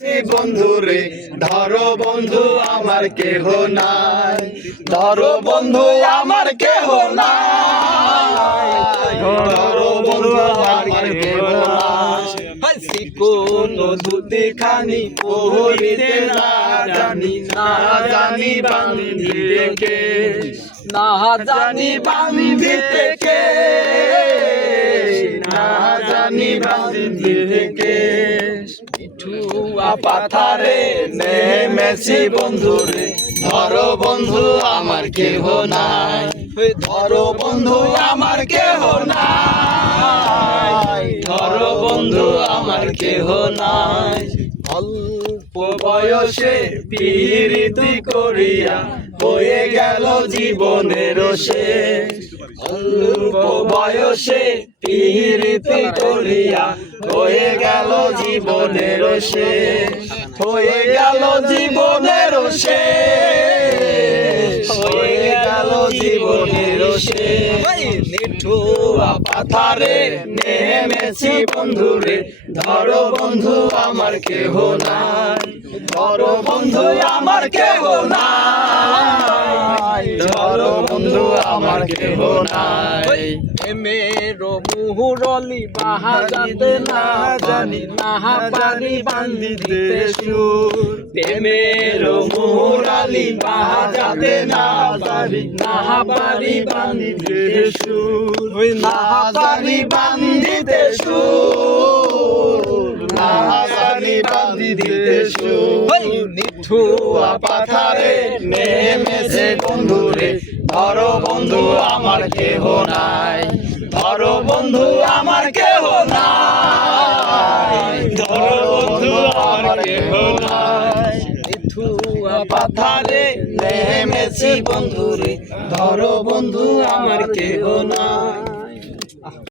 বন্ধু রে ধরো বন্ধু আমার কেহ নাই, ধরো বন্ধু আমার কেহ নাই, ধরো বন্ধু আমার কেহ নাই। কোন দুটি খানি পহরিতে না জানি, না জানি বান্ধিতে কে, না জানি বান্ধিতে কে, না জানি বান্ধিতে কে। পিঠুয়া পাথারে নেমেছি বন্ধু রে ধরো বন্ধু আমার কেহ নাই, ধরো বন্ধু আমার কেহ নাই, ধরো বন্ধু আমার কেহ নাই। অল্প বয়সে পিরিতি করিয়া হয়ে গেল জীবনের শেষ, অল্প বয়সে পিরিতি করিয়া হয়ে গেল জীবনের শেষ, হয়ে গেল জীবনের শেষ, হয়ে গেল জীবনের শেষ। নিঠুয়া পাথারে নেমেছি বন্ধু রে ধরো বন্ধু আমার কেহ নাই, ধরো বন্ধু আমার কেহ নাই, ধরো বন্ধু আমার কেহ নাই। মেরো মুহুরলি বাহাজাতে না জানি, না পারি বান্ধিতে সুর। প্রেমেরো মুহুরালি বাজাতে না জানি, না পারি বান্ধিতে সুর, না পারি বান্ধিতে সুর, না জানি বান্ধিতে সুর। নিঠুয়া পাথারে নেমেছে বন্ধু রে ধরো বন্ধু আমার কেহ নাই, ধরো বন্ধু আমার কেহ নাই, ধরো বন্ধু আমার কেহ নাই। নিঠুয়া পাথারে নেমেছি বন্ধু রে ধরো বন্ধু আমার কেহ নাই।